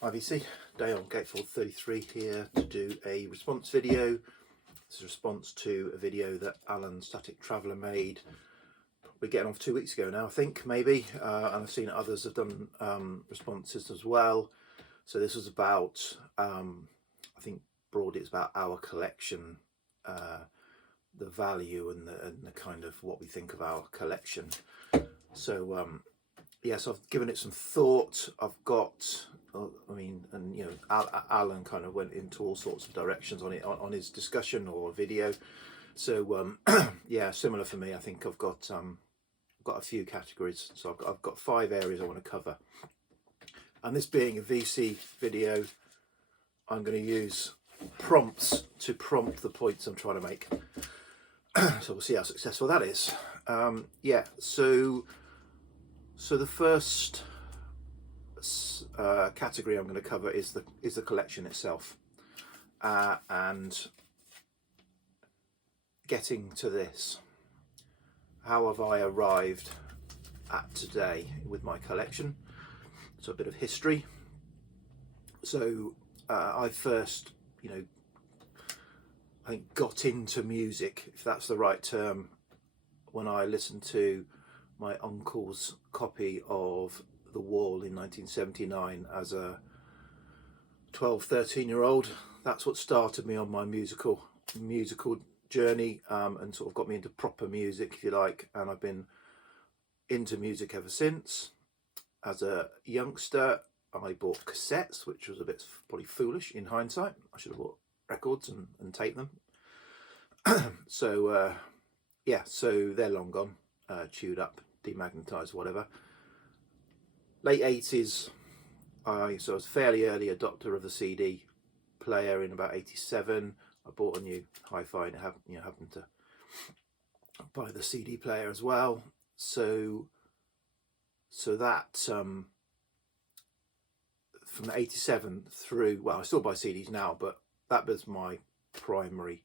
IVC, day on Gatefold 33 here to do a response video. This is a response to a video that Alan Static Traveller made. We're getting off 2 weeks ago now, I think, maybe, and I've seen others have done responses as well. So this was about, I think broadly it's about our collection, the value and the kind of what we think of our collection. So yes, I've given it some thought. I've got, I mean, and you know, Alan kind of went into all sorts of directions on it on his discussion or video. So yeah, similar for me. I think I've got a few categories. So I've got 5 areas I want to cover. And this being a VC video, I'm going to use prompts to prompt the points I'm trying to make. So we'll see how successful that is. Yeah. So the first category I'm going to cover is the collection itself, and getting to this. How have I arrived at today with my collection? So a bit of history. So I first, you know, I think got into music, if that's the right term, when I listened to my uncle's copy of The Wall in 1979 as a 13-year-old. That's what started me on my musical journey, and sort of got me into proper music, if you like, and I've been into music ever since. As a youngster, I bought cassettes, which was a bit probably foolish in hindsight. I should have bought records and taped them. So yeah, so they're long gone, chewed up, demagnetized, whatever. Late 80s, I was fairly early adopter of the CD player. In about 87, I bought a new hi-fi and happened to buy the CD player as well. So that from 87 through, well, I still buy CDs now, but that was my primary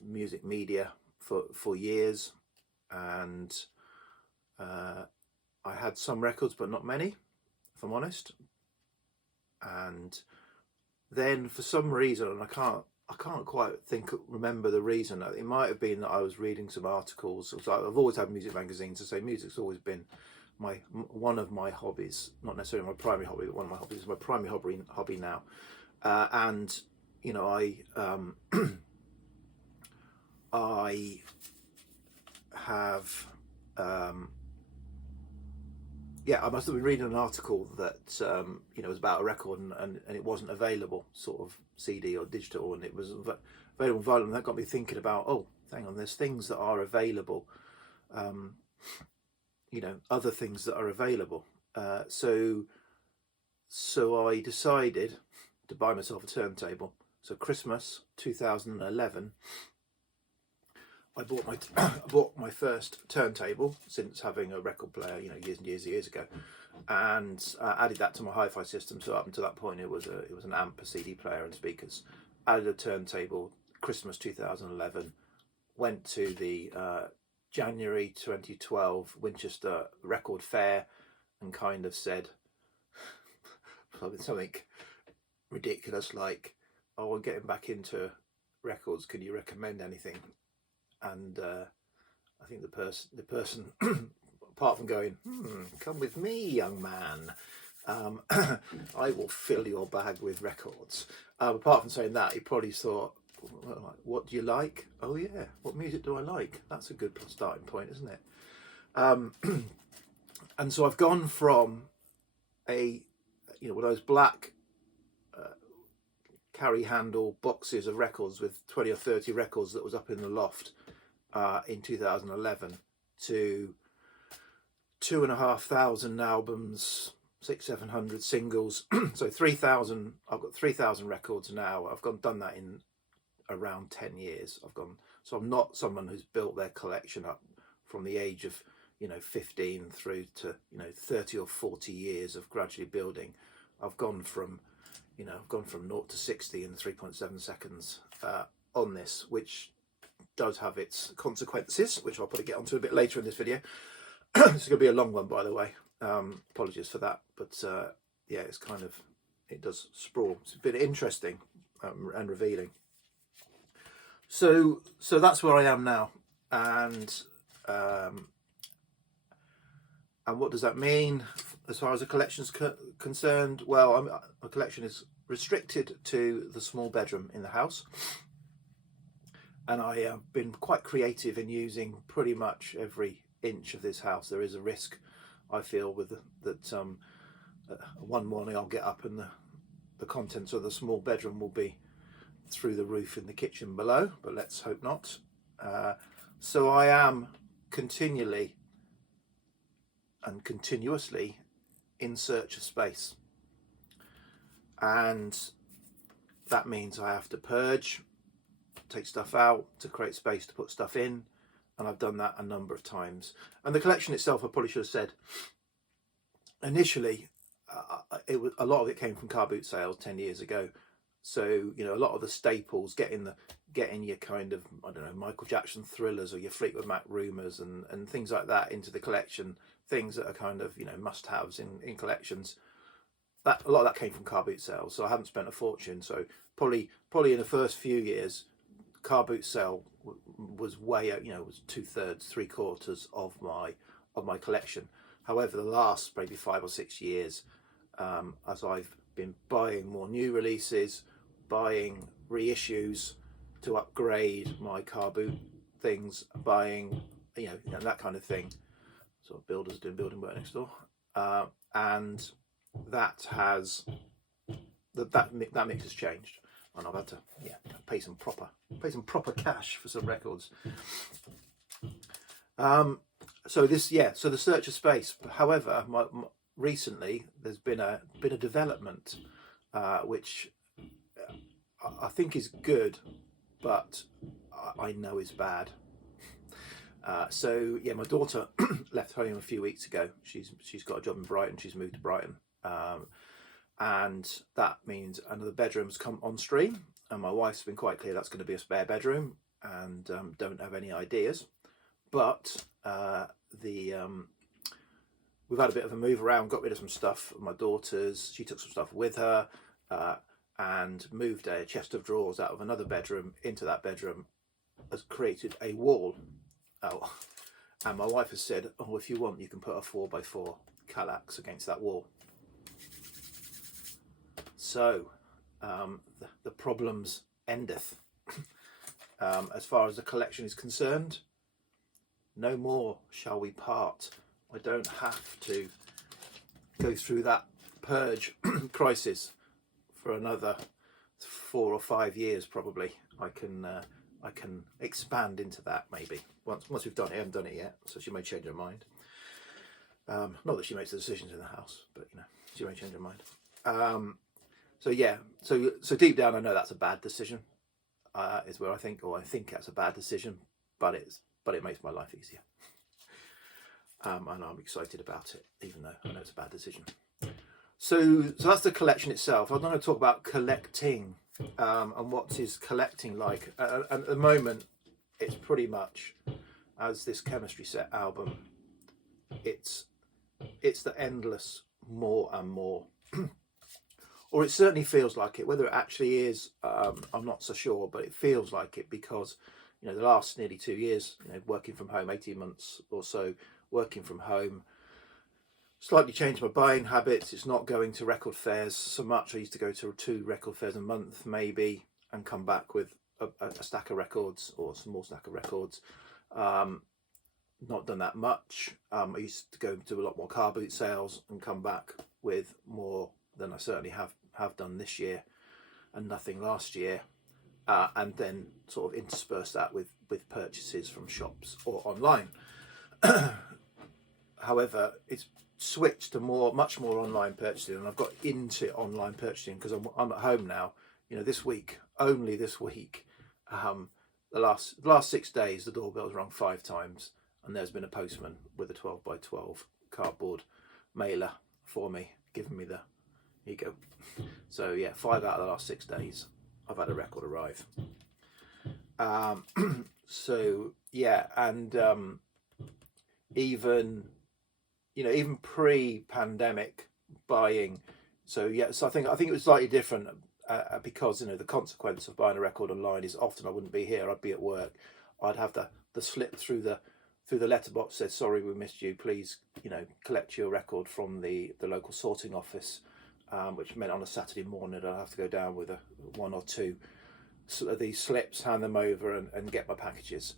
music media for years. And I had some records, but not many, if I'm honest. And then for some reason, and I can't quite remember the reason. It might have been that I was reading some articles. I've always had music magazines to say music's always been one of my hobbies, not necessarily my primary hobby, but one of my hobbies. My primary hobby now. And you know, I have yeah, I must have been reading an article that you know, was about a record and it wasn't available, sort of CD or digital, and it was available vinyl, and that got me thinking about, oh, hang on, there's things that are available, you know, other things that are available. So I decided to buy myself a turntable. So Christmas 2011, I bought my first turntable since having a record player, you know, years and years ago, and added that to my hi-fi system. So up until that point, it was an amp, a CD player, and speakers. Added a turntable. Christmas 2011. Went to the January 2012 Winchester Record Fair and kind of said something ridiculous like, "Oh, I'm getting back into records. Can you recommend anything?" And I think the person, apart from going, "Come with me, young man, I will fill your bag with records." Apart from saying that, he probably thought, well, "What do you like?" "Oh yeah, what music do I like?" That's a good starting point, isn't it? And so I've gone from one of those black carry handle boxes of records with 20 or 30 records that was up in the loft in 2011 to 2,500 albums, 600-700 singles. So 3,000. I've got 3,000 records now. I've done that in around 10 years. So I'm not someone who's built their collection up from the age of 15 through to 30 or 40 years of gradually building. I've gone from 0 to 60 in 3.7 seconds on this, which does have its consequences, which I'll probably get onto a bit later in this video. This is going to be a long one, by the way. Apologies for that, but yeah, it's kind of, it does sprawl. It's a bit interesting and revealing. So that's where I am now, and what does that mean as far as the collection's concerned? Well, my collection is restricted to the small bedroom in the house, and I have been quite creative in using pretty much every inch of this house. There is a risk, I feel, with that one morning I'll get up and the contents of the small bedroom will be through the roof in the kitchen below, but let's hope not. So I am continually and continuously in search of space, and that means I have to purge, take stuff out to create space to put stuff in, and I've done that a number of times. And the collection itself, I probably should have said initially, a lot of it came from car boot sales 10 years ago. So, you know, a lot of the staples, getting your kind of, I don't know, Michael Jackson Thrillers or your Fleetwood Mac Rumours and things like that into the collection, things that are kind of, you know, must-haves in collections. That a lot of that came from car boot sales, so I haven't spent a fortune. So probably in the first few years, car boot sale was way, you know, was 2/3, 3/4 of my collection. However, the last maybe 5 or 6 years, as I've been buying more new releases, buying reissues to upgrade my car boot things, buying, you know, that kind of thing. So builders doing building work next door, and that has that mix has changed, and I've had to pay some proper cash for some records. So the search of space. However, recently there's been a development which I think is good, but I know is bad. So yeah, my daughter left home a few weeks ago. She's got a job in Brighton. She's moved to Brighton, and that means another bedroom's come on stream. And my wife's been quite clear that's going to be a spare bedroom, and don't have any ideas. But we've had a bit of a move around, got rid of some stuff. My daughter's, she took some stuff with her, and moved a chest of drawers out of another bedroom into that bedroom, has created a wall. Oh, and my wife has said, oh, if you want, you can put a 4x4 Kallax against that wall. So the problems endeth. As far as the collection is concerned, no more shall we part. I don't have to go through that purge crisis for another 4 or 5 years probably. I can expand into that maybe once we've done it. I haven't done it yet, so she may change her mind. Not that she makes the decisions in the house, but you know, she may change her mind. So yeah, so deep down I know that's a bad decision. Is where I think that's a bad decision, but it makes my life easier. And I'm excited about it, even though I know it's a bad decision. So that's the collection itself. I'm going to talk about collecting, and what is collecting like. And at the moment, it's pretty much, as this Chemistry Set album, it's the endless more and more. Or it certainly feels like it. Whether it actually is, I'm not so sure, but it feels like it because, you know, the last nearly 2 years, you know, working from home, 18 months or so, working from home, slightly changed my buying habits. It's not going to record fairs so much. I used to go to 2 record fairs a month maybe and come back with a stack of records or a small stack of records. Not done that much. I used to go do a lot more car boot sales and come back with more than I certainly have done this year, and nothing last year, and then sort of intersperse that with purchases from shops or online. However, it's switched to much more online purchasing, and I've got into online purchasing because I'm at home now. You know, only this week, the last 6 days, the doorbell's rung 5 times, and there's been a postman with a 12x12 cardboard mailer for me, giving me the, here you go. So yeah, 5 out of the last 6 days, I've had a record arrive. So yeah, and even you know, even pre-pandemic buying. So yeah, so I think it was slightly different because, you know, the consequence of buying a record online is often I wouldn't be here, I'd be at work. I'd have the slip through the letterbox says, sorry, we missed you, please, you know, collect your record from the local sorting office, which meant on a Saturday morning I'd have to go down with one or two of these slips, hand them over and get my packages.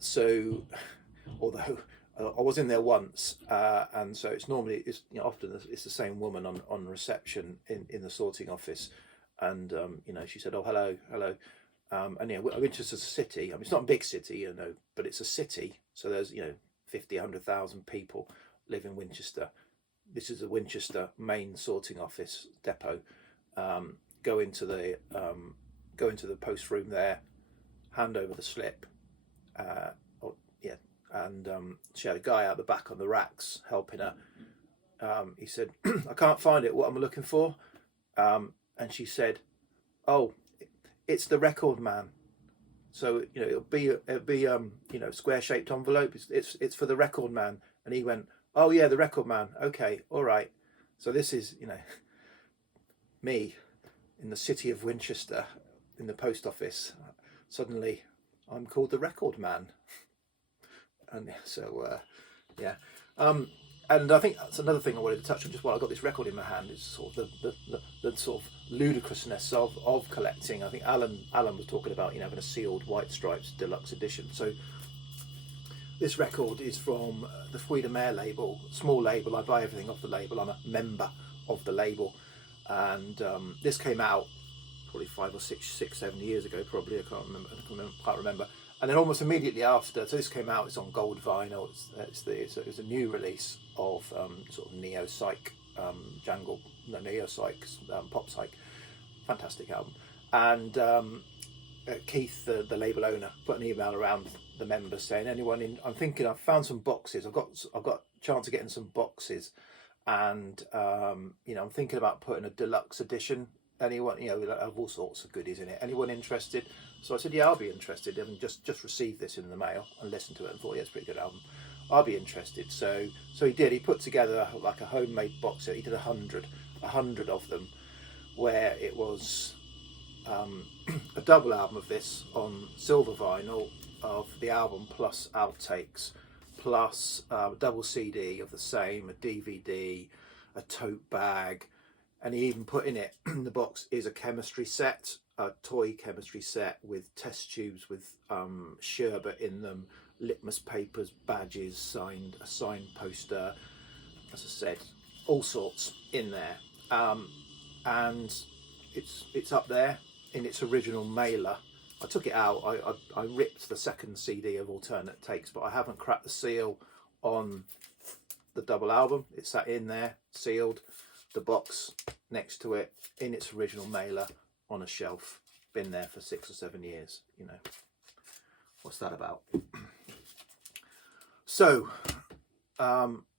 So although I was in there once, and so it's normally, you know, often it's the same woman on reception in the sorting office, and you know, she said, oh, hello. And yeah, Winchester's a city. I mean, it's not a big city, you know, but it's a city. So there's, you know, 50, 100,000 people live in Winchester. This is the Winchester main sorting office depot. Go into the post room there, hand over the slip. And she had a guy out the back on the racks helping her. He said, I can't find it. What am I looking for? And she said, oh, it's the record man. So, you know, it'll be you know, square shaped envelope. It's for the record man. And he went, oh yeah, the record man. Okay, all right. So this is, you know, me in the city of Winchester in the post office. Suddenly, I'm called the record man. And so, yeah. And I think that's another thing I wanted to touch on just while I got this record in my hand, is sort of the sort of ludicrousness of collecting. I think Alan was talking about, you know, having a sealed White Stripes deluxe edition. So this record is from the Fruit de Mer label, small label. I buy everything off the label. I'm a member of the label. And this came out probably 5 or 6, 7 years ago, probably. I can't remember. And then almost immediately after, so this came out, it's on gold vinyl. It was a new release of sort of neo-psych neo-psych, pop-psych, fantastic album. And Keith, the label owner, put an email around the members saying, anyone in? I'm thinking I've found some boxes. I've got a chance of getting some boxes, and you know, I'm thinking about putting a deluxe edition. Anyone, you know, have all sorts of goodies in it. Anyone interested? So I said, yeah, I'll be interested. I mean, just received this in the mail and listened to it and thought, yeah, it's a pretty good album. I'll be interested. So he did. He put together like a homemade box set. He did 100 of them, where it was a double album of this on silver vinyl of the album plus outtakes, plus a double CD of the same, a DVD, a tote bag. And he even put in it, the box is a chemistry set, a toy chemistry set with test tubes with sherbet in them, litmus papers, badges, a signed poster, as I said, all sorts in there. And it's up there in its original mailer. I took it out, I ripped the second CD of alternate takes, but I haven't cracked the seal on the double album. It's sat in there, sealed. The box next to it in its original mailer on a shelf, been there for 6 or 7 years. You know, what's that about? So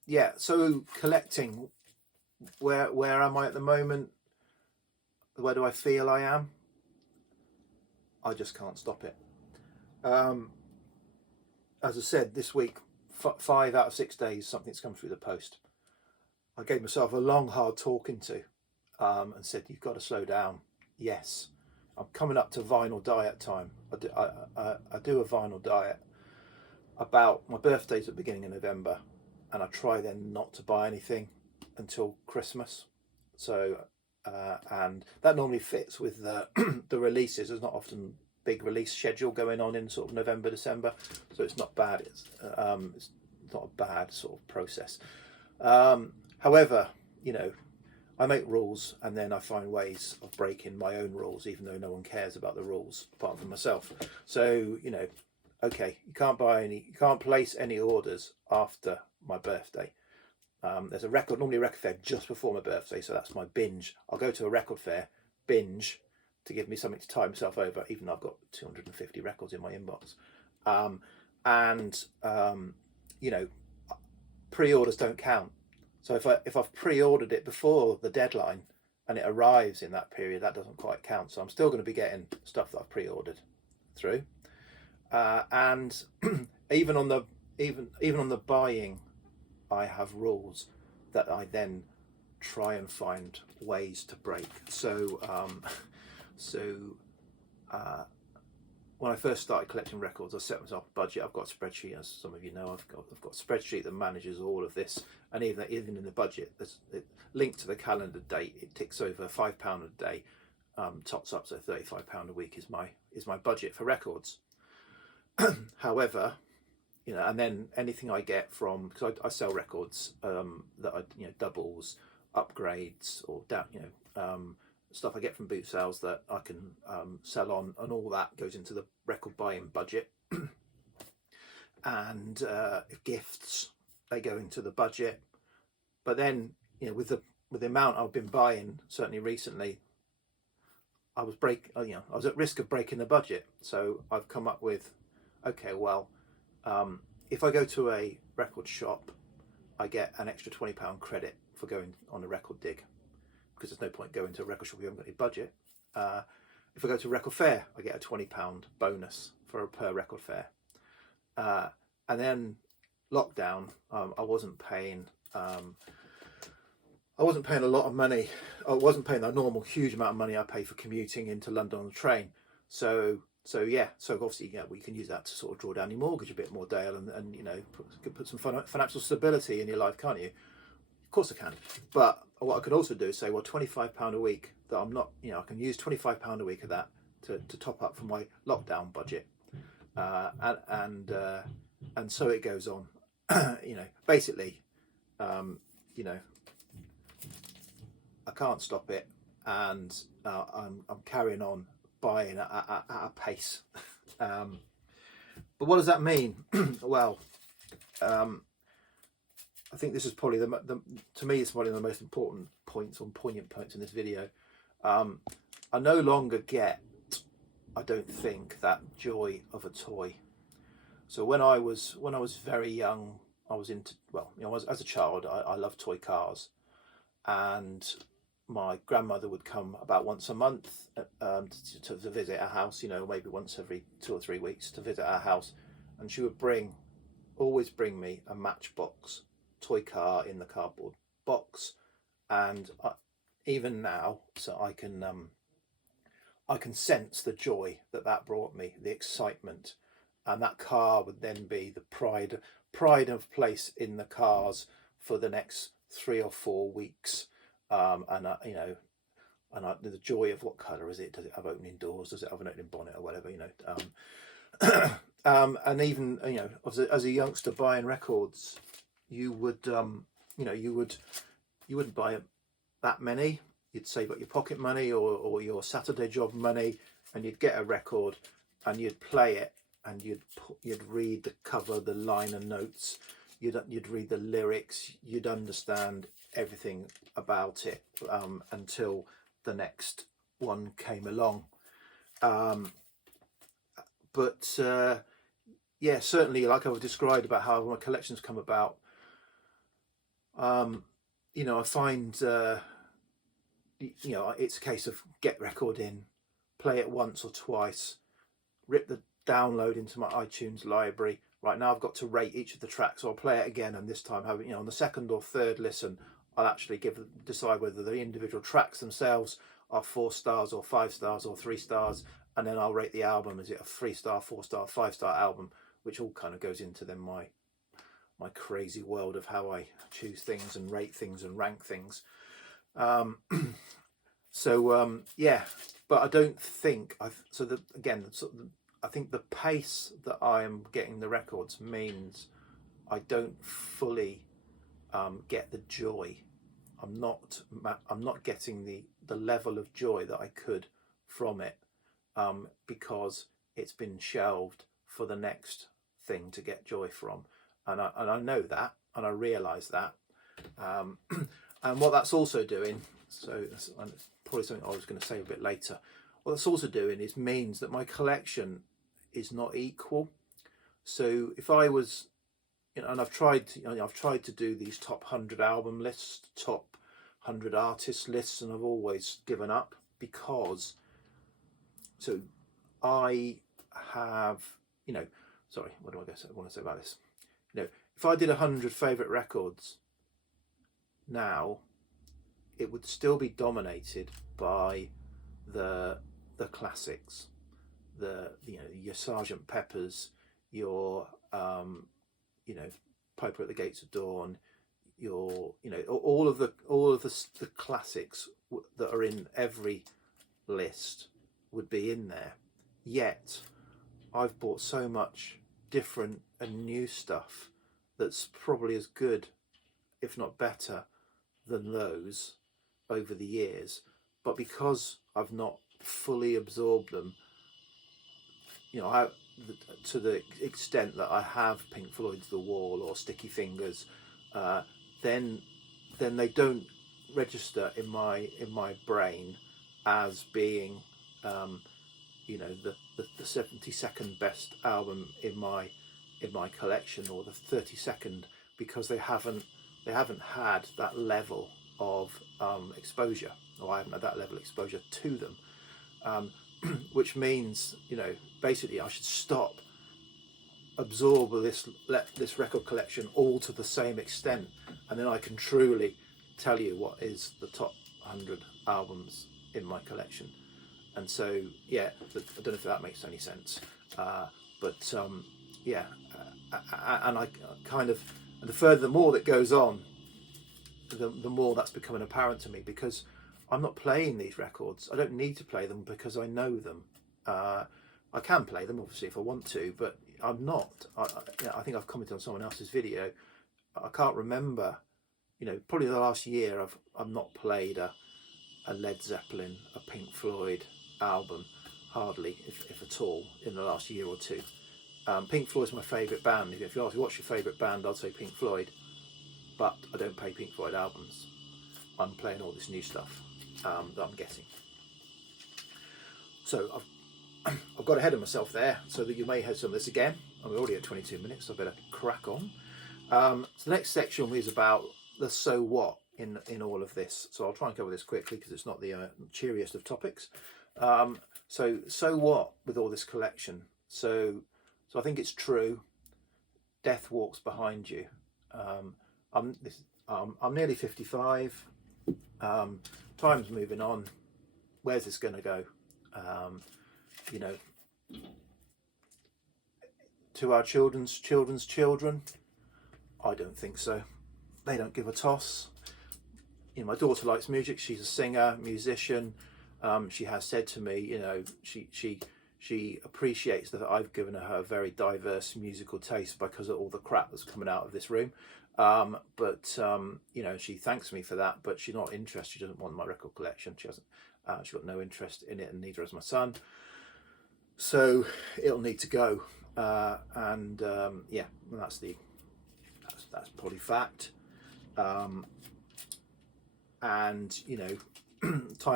yeah, so collecting, where am I at the moment? Where do I feel I am? I just can't stop it. As I said, this week 5 out of 6 days something's come through the post. I gave myself a long, hard talking to, and said, you've got to slow down. Yes, I'm coming up to vinyl diet time. I do a vinyl diet about my birthday's at the beginning of November, and I try then not to buy anything until Christmas. So, and that normally fits with the releases. There's not often big release schedule going on in sort of November, December, so it's not bad. It's not a bad sort of process. However, you know, I make rules and then I find ways of breaking my own rules, even though no one cares about the rules apart from myself. So, you know, okay, you can't place any orders after my birthday. There's normally a record fair just before my birthday, so that's my binge. I'll go to a record fair, binge, to give me something to tie myself over, even though I've got 250 records in my inbox. You know, pre-orders don't count. So if I've pre-ordered it before the deadline and it arrives in that period, that doesn't quite count. So I'm still going to be getting stuff that I've pre-ordered through. And even on the buying, I have rules that I then try and find ways to break. So when I first started collecting records, I set myself a budget. I've got a spreadsheet, as some of you know. I've got a spreadsheet that manages all of this, and even in the budget, there's linked to the calendar date. It ticks over £5 a day, tops up, so £35 a week is my budget for records. However, and then anything I get from, because I sell records that are doubles, upgrades, or down, stuff I get from boot sales that I can sell on, and all that goes into the record buying budget. And gifts, they go into the budget. But then, with the amount I've been buying, certainly recently, I was at risk of breaking the budget. So I've come up with, okay, well, if I go to a record shop, I get an extra £20 credit for going on a record dig, because there's no point going to a record shop if you haven't got any budget. If I go to a record fair, I get a £20 bonus per record fair. And then lockdown, I wasn't paying a lot of money. I wasn't paying the normal huge amount of money I pay for commuting into London on the train. So obviously, we can use that to sort of draw down your mortgage a bit more, Dale, and put some financial stability in your life, can't you? Of course I can. But what I could also do is say, well, £25 a week that I'm not, I can use £25 a week of that to top up for my lockdown budget, and so it goes on. Basically, I can't stop it, and I'm carrying on buying at a pace. But what does that mean? Well, I think this is probably to me, it's probably the most important points or poignant points in this video. I no longer get, I don't think, that joy of a toy. So when I was very young, I was into, as a child, I loved toy cars, and my grandmother would come about once a month to visit our house, maybe once every 2 or 3 weeks to visit our house, and she would always bring me a Matchbox toy car in the cardboard box. And even now, so I can sense the joy that brought me, the excitement, and that car would then be the pride of place in the cars for the next 3 or 4 weeks. And the joy of, what colour is it? Does it have opening doors? Does it have an opening bonnet or whatever? And even as a youngster buying records, you wouldn't buy that many. You'd save up your pocket money or your Saturday job money, and you'd get a record and you'd play it, and you'd read the cover, the liner notes, you'd read the lyrics, you'd understand everything about it until the next one came along. But certainly, like I've described about how my collections come about, I find it's a case of get record in, play it once or twice, rip the download into my iTunes library. Right now I've got to rate each of the tracks, so I'll play it again, and this time on the second or third listen, I'll actually decide whether the individual tracks themselves are 4 stars or 5 stars or 3 stars, and then I'll rate the album. Is it a 3-star, 4-star, 5-star album? Which all kind of goes into then my crazy world of how I choose things and rate things and rank things. But I don't think I think the pace that I am getting the records means I don't fully get the joy. I'm not getting the level of joy that I could from it, because it's been shelved for the next thing to get joy from, and I know that, and I realise that, and what that's also doing. So that's probably something I was going to say a bit later. What that's also doing means that my collection is not equal. So if I was, and I've tried to do these top 100 album lists, top 100 artist lists, and I've always given up, because I have, what do I want to say about this? if I did 100 favourite records now, it would still be dominated by the classics, your Sergeant Pepper's, your Piper at the Gates of Dawn, your all of the classics that are in every list would be in there. Yet I've bought so much different and new stuff that's probably as good, if not better, than those over the years. But because I've not fully absorbed them, to the extent that I have Pink Floyd's The Wall or Sticky Fingers, then they don't register in my brain as being the 72nd best album in my collection, or the 32nd, because they haven't had that level of exposure, or I haven't had that level of exposure to them, which means basically I should stop, absorb this record collection all to the same extent, and then I can truly tell you what is the top 100 albums in my collection. And so I don't know if that makes any sense, but and I kind of, and the more that goes on, the more that's becoming apparent to me, because I'm not playing these records. I don't need to play them because I know them. I can play them obviously if I want to, but I'm not. I think I've commented on someone else's video. I can't remember. Probably the last year I've not played a Led Zeppelin, a Pink Floyd album, hardly, if at all, in the last year or two. Pink Floyd's my favourite band. If you ask me what's your favourite band, I'd say Pink Floyd. But I don't play Pink Floyd albums. I'm playing all this new stuff that I'm getting. So I've got ahead of myself there, so that you may have some of this again. I'm already at 22 minutes, so I better crack on. So the next section is about the so what in all of this. So I'll try and cover this quickly because it's not the cheeriest of topics. So what with all this collection? So I think it's true. Death walks behind you. I'm nearly 55. Time's moving on. Where's this going to go? To our children's children? I don't think so. They don't give a toss. My daughter likes music. She's a singer, musician. She has said to me, she appreciates that I've given her a very diverse musical taste because of all the crap that's coming out of this room. But she thanks me for that, but she's not interested. She doesn't want my record collection. She hasn't. She's got no interest in it, and neither has my son. So it'll need to go. That's probably fact. Time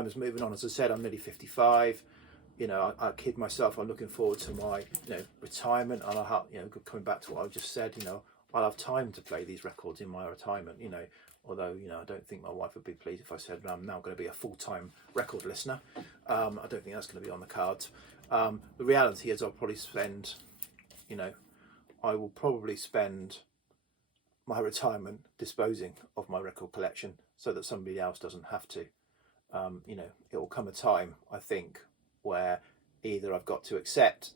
is moving on. As I said, I'm nearly 55. I kid myself. I'm looking forward to my retirement, and I'll have, coming back to what I just said. I'll have time to play these records in my retirement. Although I don't think my wife would be pleased if I said I'm now going to be a full-time record listener. I don't think that's going to be on the cards. The reality is I'll probably spend, I will probably spend my retirement disposing of my record collection so that somebody else doesn't have to. It will come a time, I think, where either I've got to accept,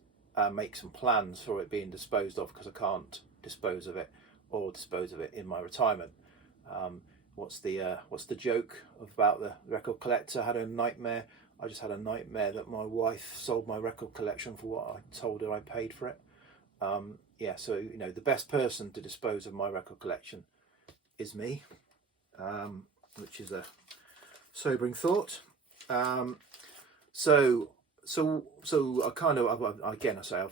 make some plans for it being disposed of because I can't dispose of it, or dispose of it in my retirement. What's the joke about the record collector? I had a nightmare. I just had a nightmare that my wife sold my record collection for what I told her I paid for it. So the best person to dispose of my record collection is me, which is a sobering thought. So I kind of, again, I say I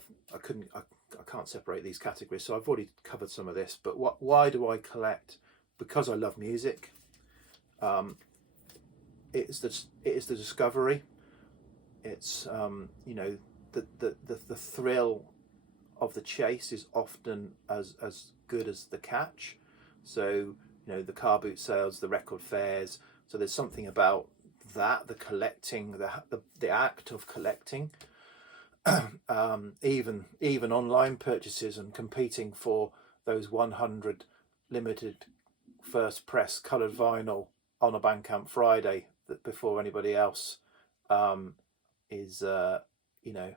can't separate these categories. So I've already covered some of this, but why do I collect? Because I love music. It is the discovery. It's the thrill of the chase is often as good as the catch. So the car boot sales, the record fairs. So there's something about that, the collecting, the act of collecting. Even online purchases and competing for those 100 limited first press coloured vinyl on a Bandcamp Friday that before anybody else is you know,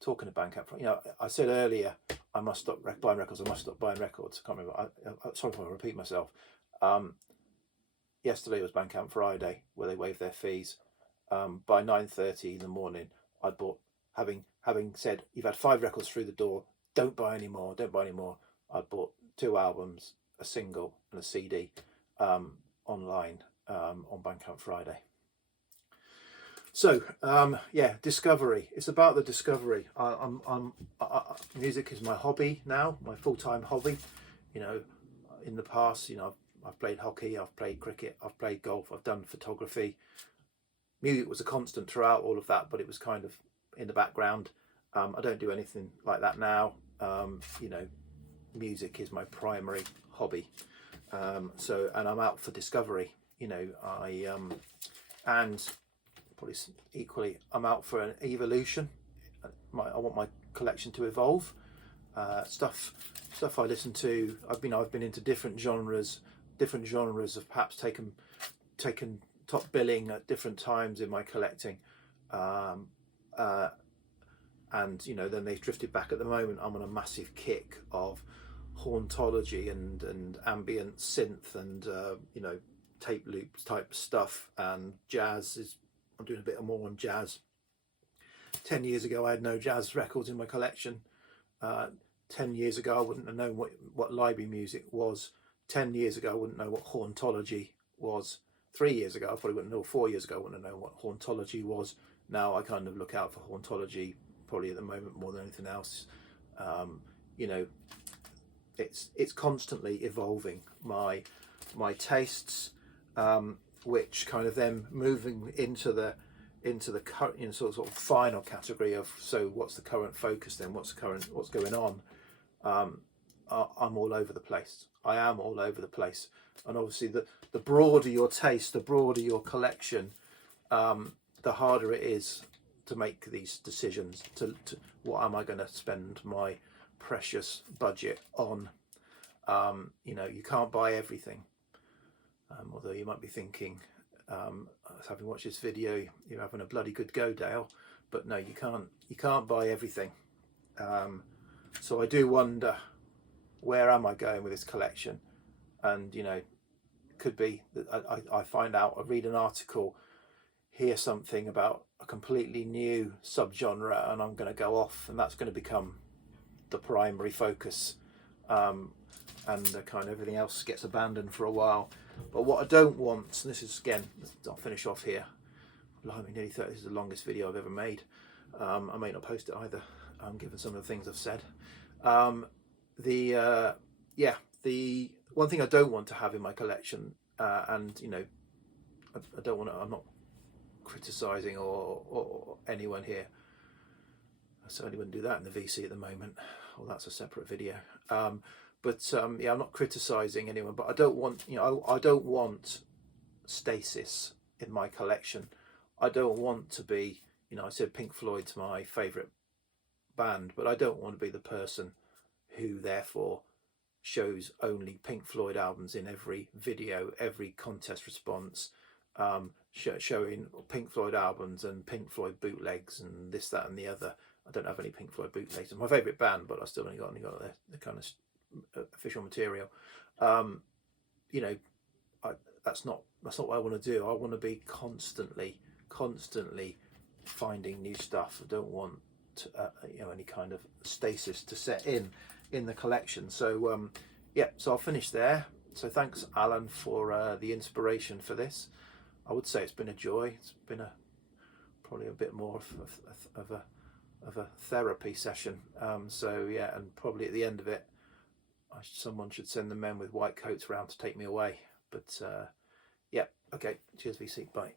talking to Bandcamp. You know, I said earlier I must stop buying records. I must stop buying records. I can't remember. Sorry if I repeat myself. Yesterday was Bandcamp Friday, where they waived their fees. By 9:30 in the morning, I bought, having said you've had 5 records through the door, don't buy any more, don't buy any more. I bought 2 albums, a single and a CD online on Bandcamp Friday. So yeah, discovery. It's about the discovery. Music is my hobby now, my full-time hobby. You know, in the past, you know, I've played hockey, I've played cricket, I've played golf, I've done photography. Music was a constant throughout all of that, but it was kind of in the background. I don't do anything like that now. You know, music is my primary hobby. So, and I'm out for discovery. You know, and probably equally, I'm out for an evolution. I want my collection to evolve. Stuff I listen to. I've been into different genres have perhaps taken top billing at different times in my collecting, and you know, then they've drifted back. At the moment I'm on a massive kick of hauntology and ambient synth and you know, tape loops type stuff, and jazz is, I'm doing a bit more on jazz. 10 years ago I had no jazz records in my collection. 10 years ago I wouldn't have known what library music was. 10 years ago I wouldn't know what hauntology was. 3 years ago I probably wouldn't know. 4 years ago I wouldn't know what hauntology was. Now I kind of look out for hauntology probably at the moment more than anything else. You know, it's constantly evolving my tastes, which kind of then moving into the current, you know, sort of final category of, so what's the current focus then? What's going on? I'm all over the place. I am all over the place. And obviously the broader your taste, the broader your collection, the harder it is to make these decisions to what am I going to spend my precious budget on. You know, you can't buy everything. Although you might be thinking, having watched this video, you're having a bloody good go, Dale. But no, you can't buy everything. So I do wonder, where am I going with this collection? And you know, could be that I find out, I read an article, hear something about a completely new subgenre, and I'm going to go off, and that's going to become the primary focus, and kind of everything else gets abandoned for a while. But what I don't want, and this is again, I'll finish off here. Blimey, nearly 30. This is the longest video I've ever made. I may not post it either, given some of the things I've said. The one thing I don't want to have in my collection, and you know, I don't want to, I'm not criticising or anyone here. I certainly wouldn't do that in the VC at the moment. Well, that's a separate video. Yeah, I'm not criticising anyone, but I don't want, you know, I don't want stasis in my collection. I don't want to be, you know, I said Pink Floyd's my favourite band, but I don't want to be the person who therefore shows only Pink Floyd albums in every video, every contest response, showing Pink Floyd albums and Pink Floyd bootlegs and this, that and the other. I don't have any Pink Floyd bootlegs. It's my favourite band, but I still only got the kind of official material. You know, that's not what I want to do. I want to be constantly finding new stuff. I don't want you know, any kind of stasis to set in the collection. So yeah, so I'll finish there. So thanks, Alan, for the inspiration for this. I would say it's been a joy. It's been probably a bit more of a therapy session. So yeah, and probably at the end of it, someone should send the men with white coats around to take me away. But yeah, okay, cheers VC, bye.